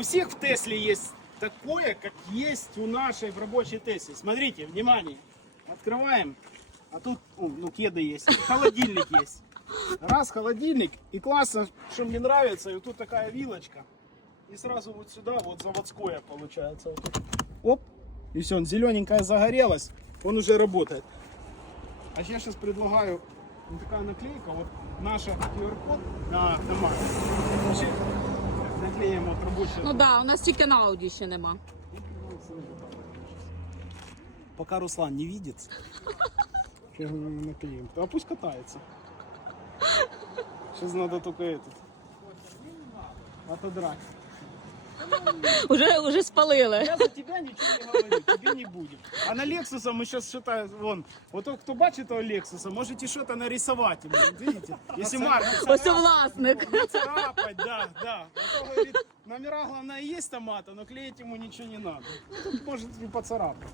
У всех в Тесле есть такое, как есть у нашей в рабочей Тесле. Смотрите, внимание. Открываем. А тут, о, ну, кеды есть. Холодильник есть. Раз холодильник. И классно, что мне нравится. И вот тут такая вилочка. И сразу вот сюда, вот заводское получается. Вот. Оп. И все, зелененькая загорелась. Он уже работает. А я сейчас предлагаю вот такая наклейка, вот наша QR-код на, на Ну да, у нас тільки на ауді ще нема. Пока Руслан не видит. Сейчас мы наклеим. А пусть катается. Сейчас надо только этот. Отодрать. Уже, уже спалили. Я за тебя ничего не говорю, тебе не будем. А на Лексуса мы сейчас считаем, вон, вот тот, кто бачит этого Лексуса, можете что-то нарисовать ему, видите? Если Марк Ось власник. царапать, да, да. А то, говорит, номера главное есть томата, но клеить ему ничего не надо. Ну, тут может и поцарапать.